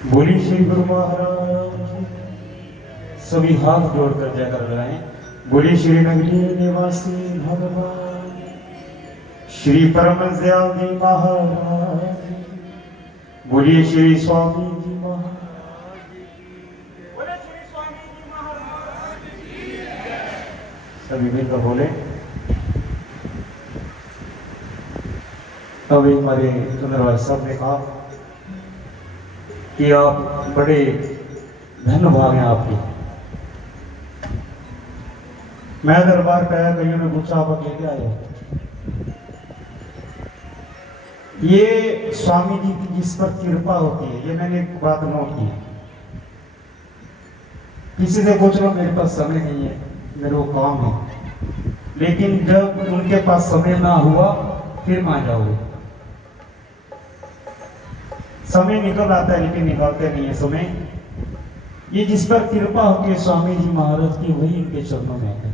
बोली श्री गुरु महाराज। सभी हाथ जोड़कर जयकर लगाएं। बोली श्री नगरी निवासी भगवान श्री परम दयाल जी महाराज। बोलिए श्री स्वामी जी महाराज। बोले श्री स्वामी जी महाराज। सभी मिलकर बोले। तब एक हमारे चंद्रभाई साहब ने कहा कि आप बड़े धन्य भाग हैं आपके। मैं दरबार पे आया, कईयों ने पूछा आप अकेले आए हो? ये स्वामी जी की जिस पर कृपा होती है, ये मैंने एक बात नोट की। किसी से पूछ लो मेरे पास समय नहीं है, मेरे को काम है, लेकिन जब उनके पास समय ना हुआ फिर मान जाओगे। समय निकल आता है लेकिन निकालते नहीं है समय। ये जिस पर कृपा होती है स्वामी जी महाराज की, वही इनके चरणों में है।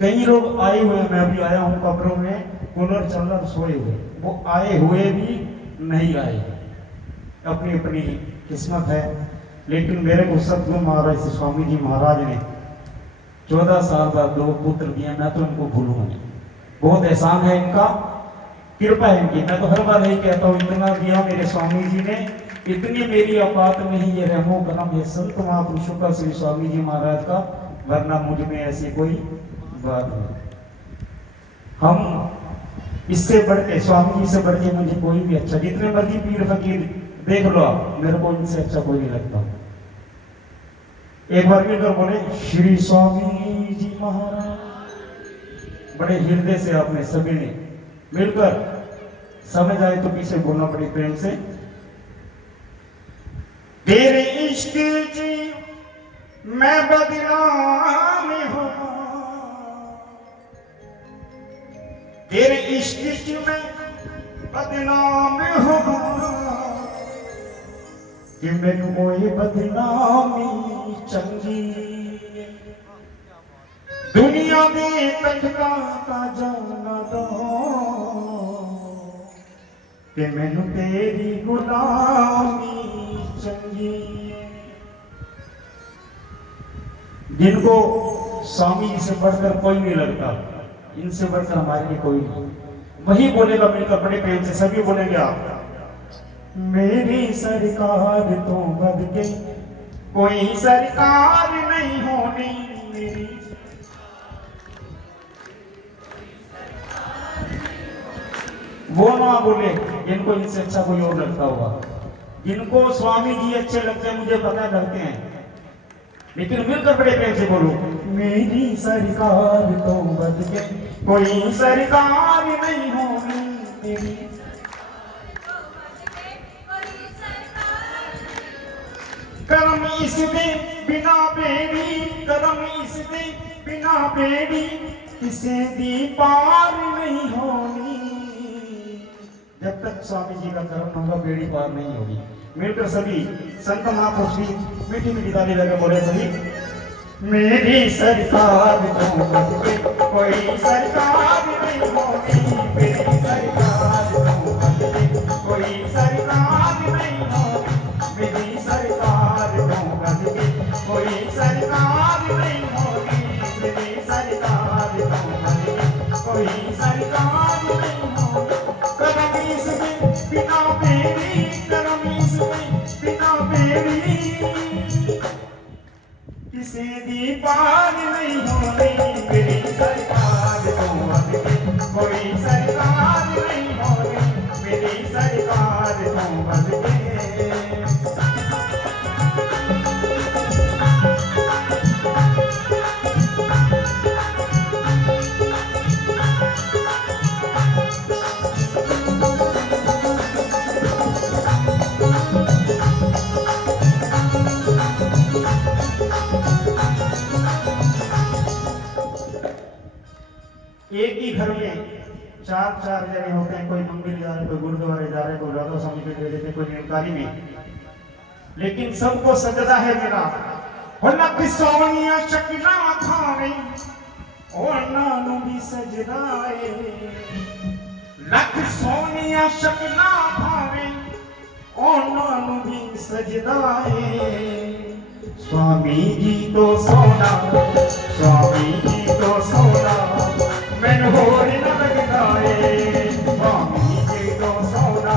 कई लोग आए हुए, मैं अभी आया हूँ कब्रों में, कूलर चल रहा सोए हुए, वो आए हुए भी नहीं आए, अपनी अपनी किस्मत है। लेकिन मेरे को सतगुरु महाराज से स्वामी जी महाराज ने 14 साल बाद 2 पुत्र दिए, मैं तो उनको भूलूंगा नहीं। बहुत एहसान है इनका, कृपा है इनकी। मैं तो हर बार यही कहता हूँ, इतना दिया मेरे स्वामी जी ने, इतनी मेरी औकात में ही ये रहमो करम ये संत महापुरुषों का श्री स्वामी जी महाराज का, वरना मुझ में ऐसी कोई बात नहीं। हम इससे बढ़ के, स्वामी जी से बढ़ के मुझे कोई भी अच्छा, जितने मर्जी पीर फकीर देख लो आप, मेरे को इनसे अच्छा कोई नहीं लगता। एक बार मिलकर बोले श्री स्वामी जी महाराज। बड़े हृदय से आपने सभी ने मिलकर, समझ आए तो पीछे बोलना बड़ी प्रेम से। तेरे इश्क जी मैं बदनाम हूँ, तेरे इश्क जी मैं बदनाम हूँ, कि मैनू कोई बदनामी चंगी, दुनिया में कंजका का जाना दो, कि मैनू तेरी गुलामी चंगी। जिनको स्वामी जी से बढ़कर कोई नहीं लगता, इनसे बढ़कर हमारे लिए कोई नहीं। वही बोलेगा मिलकर बड़े प्रेम से, सभी बोलेंगे आप। मेरी सरकार तो बद गई, कोई सरकार नहीं होनी मेरी, वो ना बोले जिनको इनसे अच्छा कोई और लगता होगा। जिनको स्वामी जी अच्छे लगते हैं, मुझे पता लगते हैं, लेकिन मिलकर बड़े प्रेम से बोलो, मेरी सरकार तो बद गई, कोई सरकार नहीं होनी मेरी। करम इसके बिना बेड़ी, करम इसके बिना बेड़ी, किसे दी पार नहीं होनी। जब तक स्वामी जी का कर्म होगा बेड़ी पार नहीं होगी। मिलकर सभी संत महापुरुष की मीठी मीठी ताली लगा बोले सभी, मेरी सरकार तो बद गई, कोई सरकार नहीं होगी मेरी सरकार तो बद गई, कोई सरकार नहीं होगी मेरी सरकार तो बद गई, कोई सरकार नहीं होगी मेरी सरकार तो बद गई, कोई सरकार नहीं होगी। करम इसमें बिना बेड़ी, करम इसमें बिना बेड़ी, किसी दी पार नहीं होनी मेरी सरकार तो बद गई, कोई सरकार नहीं होनी मेरी सरकार तो बद गई। एक ही घर में 4 जने होते हैं, कोई मंदिर जा रहे, कोई गुरुद्वारे जा रहे, कोई राधा स्वामी के दे देते, कोई निरंकारी में, लेकिन सबको सजदा है मेरा। लख सोनिया शक्ला खावे ਉਹਨਾਂ भी सजदा है, लख सोनिया शक्ला भावे ਉਹਨਾਂ ਨੂੰ ਵੀ ਸਜਦਾ ਏ। स्वामी जी तो सोना, स्वामी जी तो सोना, मैनू होर न लगदा ए। स्वामी जी तो सोना,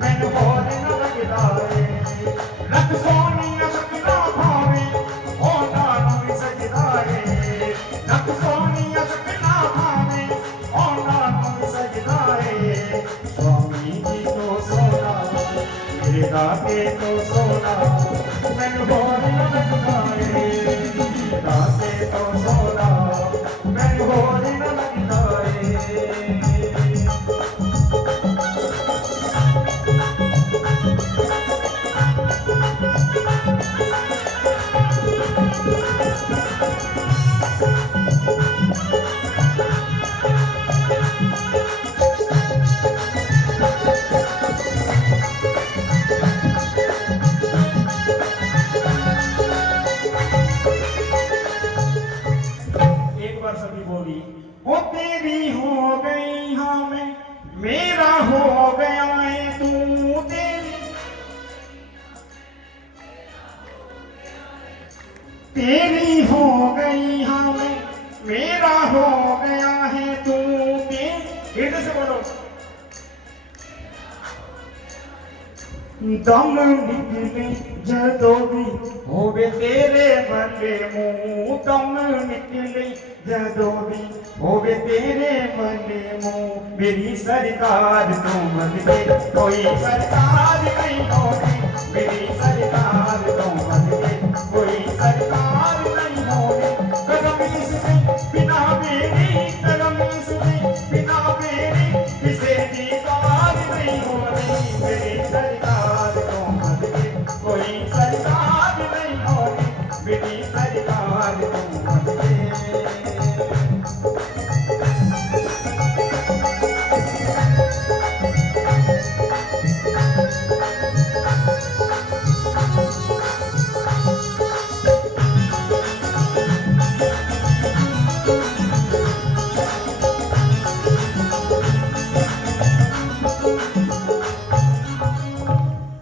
मैनू होर न लगदा ए। लख सोनिया सकना भावे, ਉਹਨਾਂ ਨੂੰ ਵੀ सजदा ए। लख सोनिया सकना भावे, ਉਹਨਾਂ ਨੂੰ ਵੀ सजदा ए। स्वामी जी तो सोना, मेरे दाते तो सोना, मैनू होर न लगदा ए। दाते तो सोना, मैनू होर न लगदा ए। एक बार सभी बोली, ओ तेरी हो गई हाँ मैं, मेरा हो गया है तू तेरी। तेरी हो गई हाँ मैं, मेरा हो गया है तू तेरी। इधर से बोलो, दम निकले जदों भी होवे तेरे बने मुंह। दम निकले जदों भी होवे तेरे बने मुंह। मेरी सरकार तो मत दे, कोई सरकार नहीं होगी। मेरी सरकार तो मत दे, कोई सरकार नहीं होगी। कदम इसके बिना मेरी, कदम इसके बिना मेरी, किसे दीदार नहीं होगी। मेरी सरकार तो मत दे, कोई सरकार नहीं होगी। मेरी सरकार तो मत दे।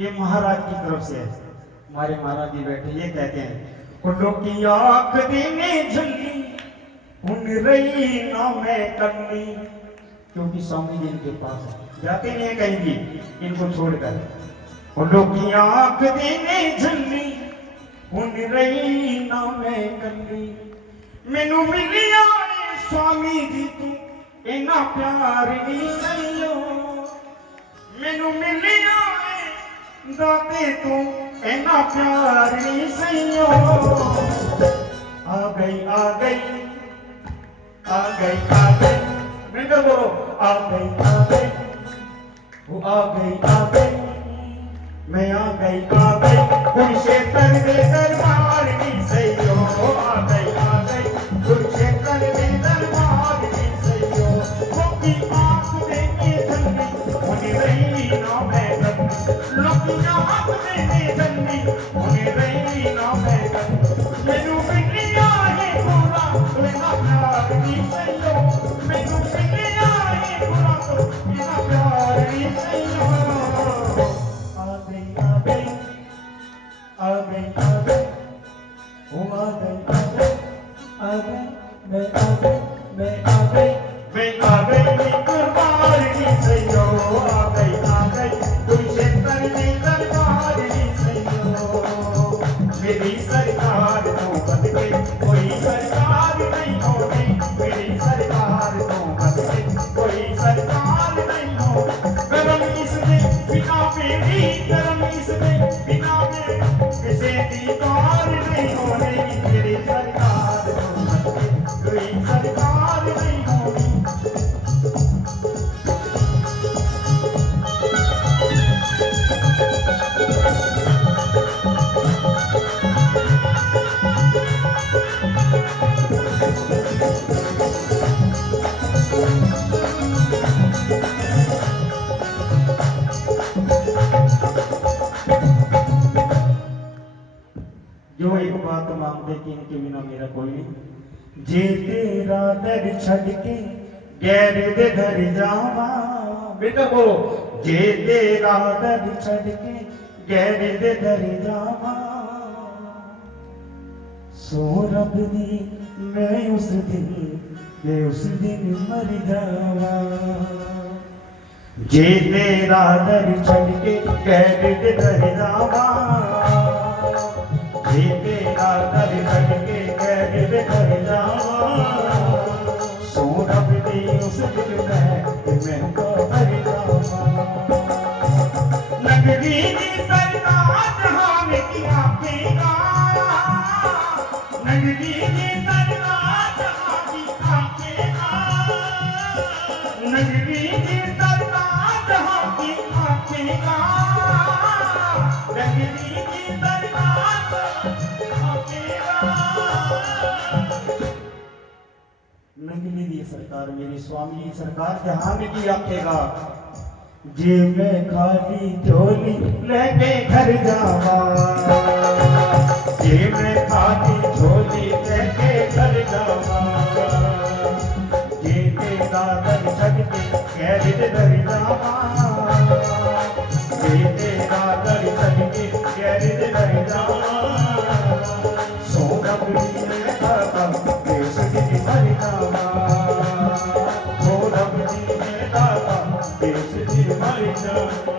ये महाराज की तरफ से है। हमारे महाराज जी बैठे ये कहते हैं, कुंडों की आंख देने झल्ली, उन रही ना मैं कन्नी। क्योंकि स्वामी जी इनके पास है, जाते नहीं है कहीं भी इनको छोड़कर। कुंडों की आंख देने झल्ली, उन रही ना मैं कन्नी। मैनू मिलिया स्वामी जी तू इना प्यार नहीं सहियो। मैनू मिलिया दाते तू इना प्यार नहीं सहियो। आ गई आ गई आ गई आ गई, मिलकर बोलो, आ गई आ गई, वो आ गई आ गई, मैं आ गई आ गई। कुरुक्षेत्र दे दरबार नहीं सहियो। आ गई कुरुक्षेत्र दे दरबार नहीं सहियो। लोकी आंख देने धन्नी, उन्हें रही ना मैं कन्नी। लोकी आंख देने धन्नी, उन्हें रही ना मैं कन्नी। मैनू मिलिया है पूरा, लेना प्यार नहीं सहियो। मैनू मिलिया है पूरा, लेना प्यार नहीं सहियो। आ गई आ गई आ गई आ गई, वो आ गई आ गई आ गई, मैं आ गई मैं आ गई मैं आ गई। दरबार नहीं सहियो। आ गई कुरुक्षेत्र में दरबार नहीं सहियो। मेरी सरकार तो बद गई, कोई सरकार नहीं होगी। मेरी सरकार तो बद गई, कोई सरकार नहीं होगी। करम इसने बिना मेरी, करम इसने बिना मेरी, किसे दीदार नहीं होगी। मेरी सरकार तो बद गई, कोई सरकार नहीं होगी। जो एक बात मांगते कि इनके बिना मेरा कोई नहीं। जे तेरा दर छड़ के गैर दे घर जावा। बेटा बोलो, जे तेरा दर छड़ के गैर दे दर जावा सो रब दी मैं उस दिन मर जावा जे तेरा दर छड़ के गैर दे दर जावा जे तेरा दर छड़ के गैर दे दर जावा सो रब दी उस दिन मैं तो मर जावा नगरी दी सरकार जहान की आखेगा नगरी दी सरकार जहां की आखेगा नगरी दी सरकार जहां की आखेगा नगरी दी सरकार आखेगा नगरी दी सरकार मेरी स्वामी की सरकार जहां में की आखेगा जे मैं खाली झोली लेके घर जावा जे मैं खाली झोली लेके घर जावा जे तेरा दर छड़ के गैर दे दर जावा जे तेरा दर छड़ के गैर दे दर जावा सो रब दी मैं दाता देश दी मर जावा सो रब दी मैं दाता देश दी मर जावा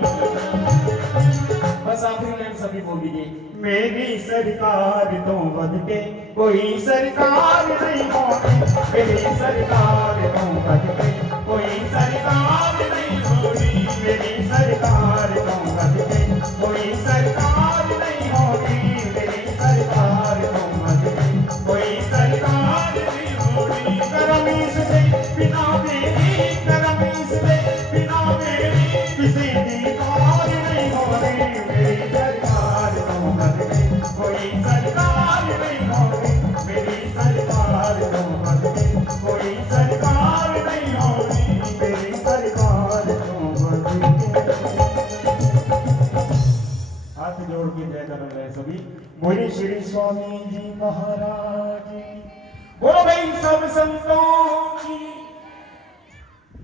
बस आखिरी लाइन सभी बोल दीजिए मेरी सरकार तो बद के कोई सरकार नहीं होगी मेरी सरकार तो बद के कोई सरकार नहीं होगी मेरी सरकार तो बद के कोई सरकार नहीं होगी मेरी सरकार तो बद के कोई सरकार नहीं होगी करमीस दे बिना मेरी करमीस दे बिना मेरी किसी की कार नहीं होगी मेरी सरकार तो बद के कोई सरकार नहीं होगी मेरी सरकार तो बद के कोई सरकार नहीं होगी मेरी सरकार तो बद के हाथ जोड़ के जय कर रहे सभी बोले श्री स्वामी जी महाराज बोलो भाई सब संतों की